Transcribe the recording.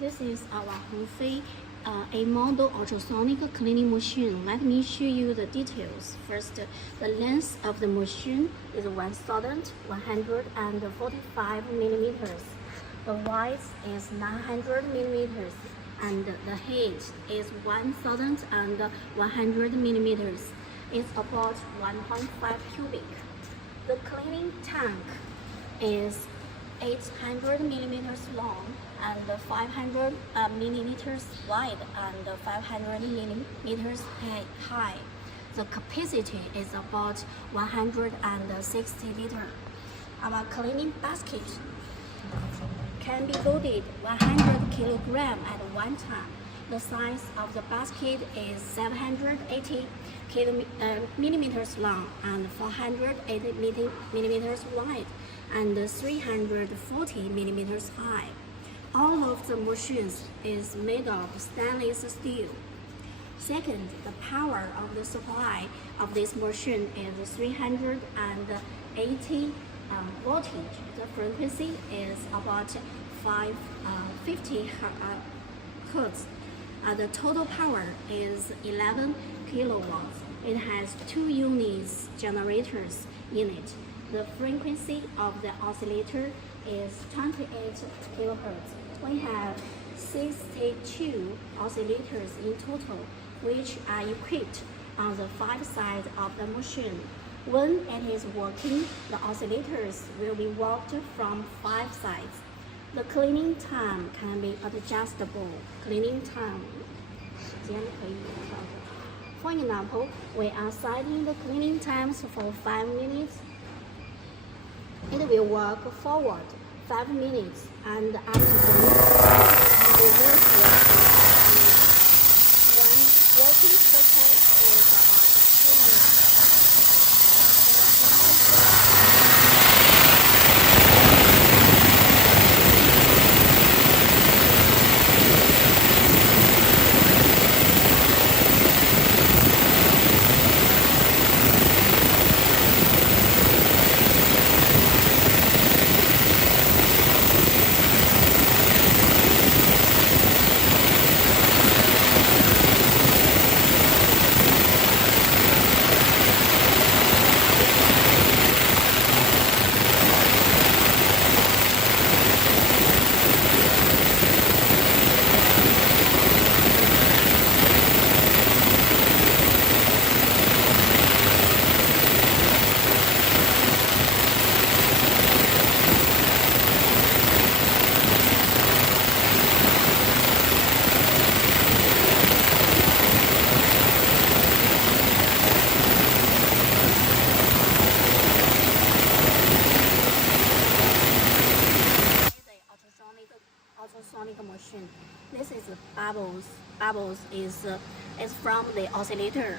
This is our Hongfei a model ultrasonic cleaning machine. Let me show you the details. First, the length of the machine is 1,145 millimeters. The width is 900 millimeters, and the height is 1,100 millimeters. It's about 1.5 cubic. The cleaning tank is 800 millimeters long and 500 millimeters wide and 500 millimeters high. The capacity is about 160 liters. Our cleaning basket can be loaded 100 kilograms at one time. The size of the basket is 780 millimeters long and 480 millimeters wide and 340 millimeters high. All of the machines is made of stainless steel. Second, the power of the supply of this machine is 380 voltage. The frequency is about 550 hertz. The total power is 11 kilowatts. It has 2 units generators in it. The frequency of the oscillator is 28 kilohertz. We have 62 oscillators in total, which are equipped on the 5 sides of the machine. When it is working, the oscillators will be worked from 5 sides. The cleaning time can be adjustable. Cleaning time. For example, we are setting the cleaning times for 5 minutes. It will work forward 5 minutes and after reverse one working cycle is about 2 minutes. Ultrasonic machine. This is bubbles. Bubbles is from the oscillator.